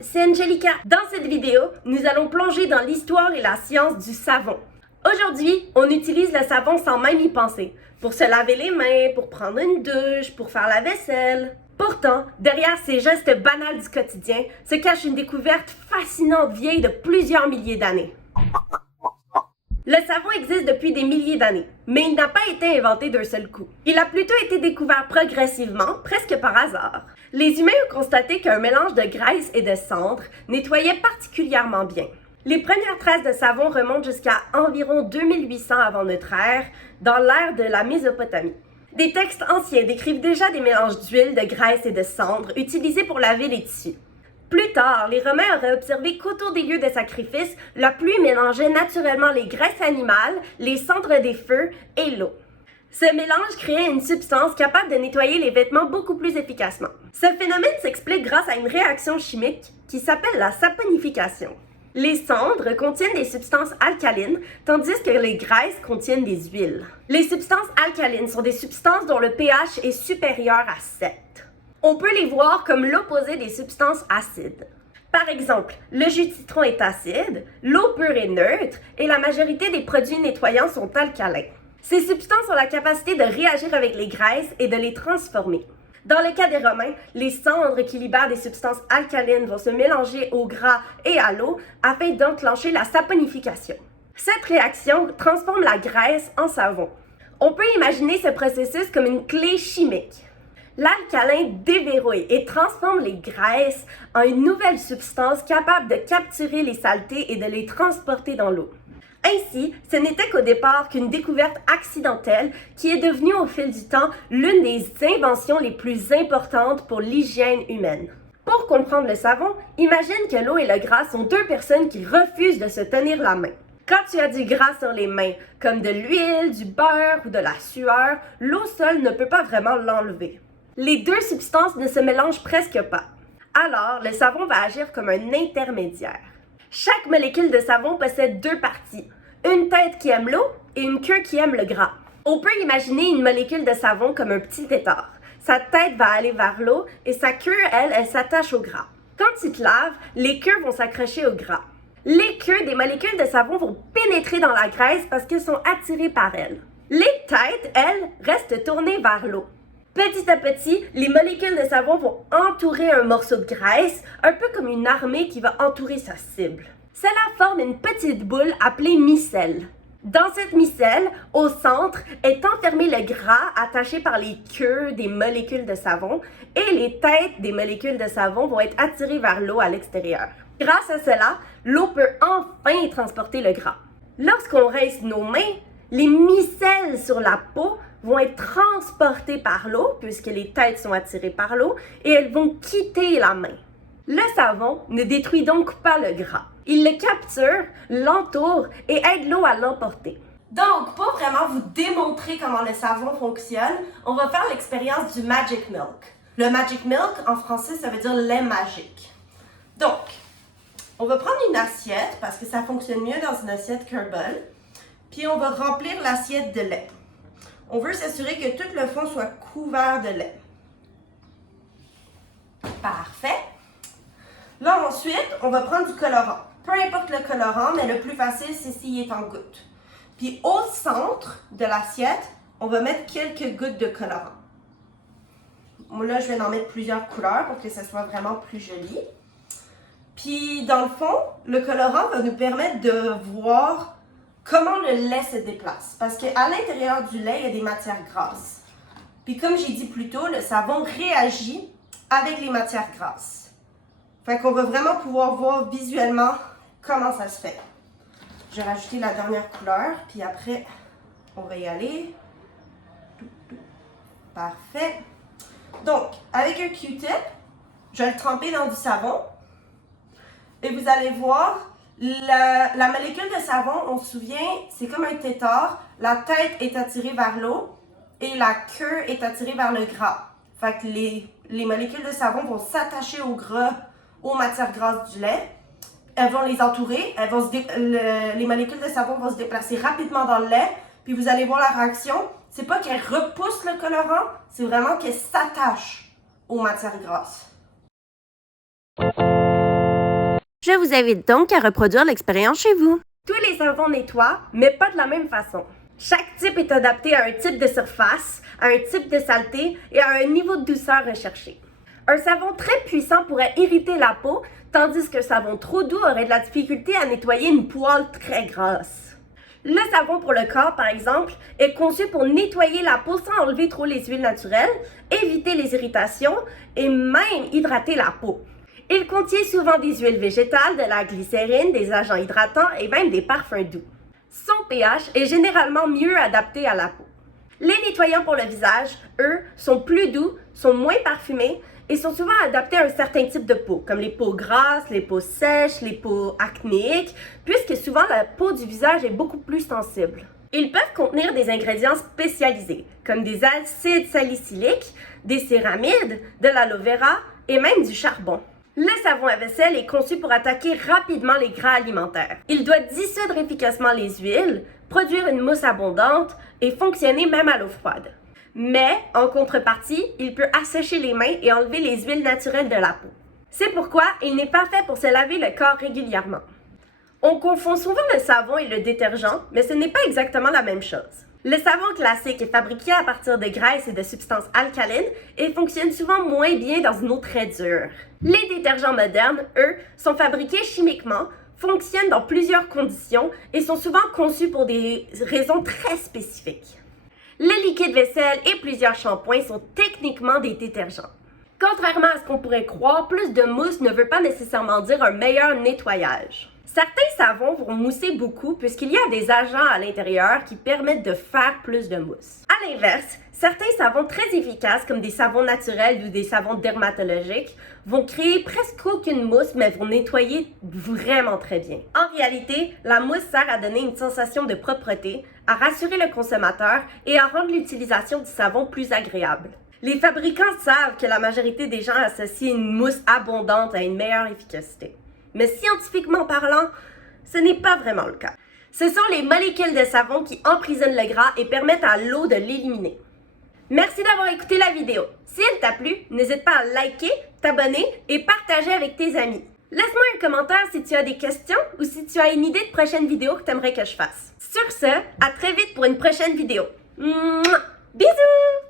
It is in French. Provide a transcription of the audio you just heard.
c'est Angelica. Dans cette vidéo, nous allons plonger dans l'histoire et la science du savon. Aujourd'hui, on utilise le savon sans même y penser. Pour se laver les mains, pour prendre une douche, pour faire la vaisselle. Pourtant, derrière ces gestes banals du quotidien, se cache une découverte fascinante vieille de plusieurs milliers d'années. Le savon existe depuis des milliers d'années, mais il n'a pas été inventé d'un seul coup. Il a plutôt été découvert progressivement, presque par hasard. Les humains ont constaté qu'un mélange de graisse et de cendre nettoyait particulièrement bien. Les premières traces de savon remontent jusqu'à environ 2800 avant notre ère, dans l'ère de la Mésopotamie. Des textes anciens décrivent déjà des mélanges d'huile, de graisse et de cendre utilisés pour laver les tissus. Plus tard, les Romains auraient observé qu'autour des lieux de sacrifice, la pluie mélangeait naturellement les graisses animales, les cendres des feux et l'eau. Ce mélange créait une substance capable de nettoyer les vêtements beaucoup plus efficacement. Ce phénomène s'explique grâce à une réaction chimique qui s'appelle la saponification. Les cendres contiennent des substances alcalines, tandis que les graisses contiennent des huiles. Les substances alcalines sont des substances dont le pH est supérieur à 7. On peut les voir comme l'opposé des substances acides. Par exemple, le jus de citron est acide, l'eau pure est neutre et la majorité des produits nettoyants sont alcalins. Ces substances ont la capacité de réagir avec les graisses et de les transformer. Dans le cas des Romains, les cendres qui libèrent des substances alcalines vont se mélanger au gras et à l'eau afin d'enclencher la saponification. Cette réaction transforme la graisse en savon. On peut imaginer ce processus comme une clé chimique. L'alcalin déverrouille et transforme les graisses en une nouvelle substance capable de capturer les saletés et de les transporter dans l'eau. Ainsi, ce n'était qu'au départ qu'une découverte accidentelle qui est devenue au fil du temps l'une des inventions les plus importantes pour l'hygiène humaine. Pour comprendre le savon, imagine que l'eau et le gras sont deux personnes qui refusent de se tenir la main. Quand tu as du gras sur les mains, comme de l'huile, du beurre ou de la sueur, l'eau seule ne peut pas vraiment l'enlever. Les deux substances ne se mélangent presque pas. Alors, le savon va agir comme un intermédiaire. Chaque molécule de savon possède deux parties, une tête qui aime l'eau et une queue qui aime le gras. On peut imaginer une molécule de savon comme un petit tétard. Sa tête va aller vers l'eau et sa queue, elle s'attache au gras. Quand tu te laves, les queues vont s'accrocher au gras. Les queues des molécules de savon vont pénétrer dans la graisse parce qu'elles sont attirées par elles. Les têtes, elles, restent tournées vers l'eau. Petit à petit, les molécules de savon vont entourer un morceau de graisse, un peu comme une armée qui va entourer sa cible. Cela forme une petite boule appelée micelle. Dans cette micelle, au centre, est enfermé le gras attaché par les queues des molécules de savon et les têtes des molécules de savon vont être attirées vers l'eau à l'extérieur. Grâce à cela, l'eau peut enfin transporter le gras. Lorsqu'on rince nos mains, les micelles sur la peau vont être transportées par l'eau, puisque les têtes sont attirées par l'eau, et elles vont quitter la main. Le savon ne détruit donc pas le gras. Il le capture, l'entoure et aide l'eau à l'emporter. Donc, pour vraiment vous démontrer comment le savon fonctionne, on va faire l'expérience du Magic Milk. Le Magic Milk, en français, ça veut dire lait magique. Donc, on va prendre une assiette, parce que ça fonctionne mieux dans une assiette qu'un bol, puis on va remplir l'assiette de lait. On veut s'assurer que tout le fond soit couvert de lait. Parfait. Là, ensuite, on va prendre du colorant. Peu importe le colorant, mais le plus facile, c'est s'il est en gouttes. Puis au centre de l'assiette, on va mettre quelques gouttes de colorant. Là, je vais en mettre plusieurs couleurs pour que ça soit vraiment plus joli. Puis dans le fond, le colorant va nous permettre de voir comment le lait se déplace. Parce qu'à l'intérieur du lait, il y a des matières grasses. Puis comme j'ai dit plus tôt, le savon réagit avec les matières grasses. Fait qu'on va vraiment pouvoir voir visuellement comment ça se fait. Je vais rajouter la dernière couleur, puis après, on va y aller. Parfait. Donc, avec un Q-tip, je vais le tremper dans du savon. Et vous allez voir, la molécule de savon, on se souvient, c'est comme un tétard. La tête est attirée vers l'eau et la queue est attirée vers le gras. Fait que les molécules de savon vont s'attacher au gras, aux matières grasses du lait. Elles vont les entourer. Les molécules de savon vont se déplacer rapidement dans le lait. Puis vous allez voir la réaction. C'est pas qu'elles repoussent le colorant, c'est vraiment qu'elles s'attachent aux matières grasses. Je vous invite donc à reproduire l'expérience chez vous. Tous les savons nettoient, mais pas de la même façon. Chaque type est adapté à un type de surface, à un type de saleté et à un niveau de douceur recherché. Un savon très puissant pourrait irriter la peau, tandis qu'un savon trop doux aurait de la difficulté à nettoyer une poêle très grasse. Le savon pour le corps, par exemple, est conçu pour nettoyer la peau sans enlever trop les huiles naturelles, éviter les irritations et même hydrater la peau. Il contient souvent des huiles végétales, de la glycérine, des agents hydratants et même des parfums doux. Son pH est généralement mieux adapté à la peau. Les nettoyants pour le visage, eux, sont plus doux, sont moins parfumés et sont souvent adaptés à un certain type de peau, comme les peaux grasses, les peaux sèches, les peaux acnéiques, puisque souvent la peau du visage est beaucoup plus sensible. Ils peuvent contenir des ingrédients spécialisés, comme des acides salicyliques, des céramides, de l'aloe vera et même du charbon. Le savon à vaisselle est conçu pour attaquer rapidement les gras alimentaires. Il doit dissoudre efficacement les huiles, produire une mousse abondante et fonctionner même à l'eau froide. Mais, en contrepartie, il peut assécher les mains et enlever les huiles naturelles de la peau. C'est pourquoi il n'est pas fait pour se laver le corps régulièrement. On confond souvent le savon et le détergent, mais ce n'est pas exactement la même chose. Le savon classique est fabriqué à partir de graisses et de substances alcalines et fonctionne souvent moins bien dans une eau très dure. Les détergents modernes, eux, sont fabriqués chimiquement, fonctionnent dans plusieurs conditions et sont souvent conçus pour des raisons très spécifiques. Le liquide vaisselle et plusieurs shampoings sont techniquement des détergents. Contrairement à ce qu'on pourrait croire, plus de mousse ne veut pas nécessairement dire un meilleur nettoyage. Certains savons vont mousser beaucoup puisqu'il y a des agents à l'intérieur qui permettent de faire plus de mousse. À l'inverse, certains savons très efficaces comme des savons naturels ou des savons dermatologiques vont créer presque aucune mousse mais vont nettoyer vraiment très bien. En réalité, la mousse sert à donner une sensation de propreté, à rassurer le consommateur et à rendre l'utilisation du savon plus agréable. Les fabricants savent que la majorité des gens associent une mousse abondante à une meilleure efficacité. Mais scientifiquement parlant, ce n'est pas vraiment le cas. Ce sont les molécules de savon qui emprisonnent le gras et permettent à l'eau de l'éliminer. Merci d'avoir écouté la vidéo. Si elle t'a plu, n'hésite pas à liker, t'abonner et partager avec tes amis. Laisse-moi un commentaire si tu as des questions ou si tu as une idée de prochaine vidéo que tu aimerais que je fasse. Sur ce, à très vite pour une prochaine vidéo. Mouah! Bisous!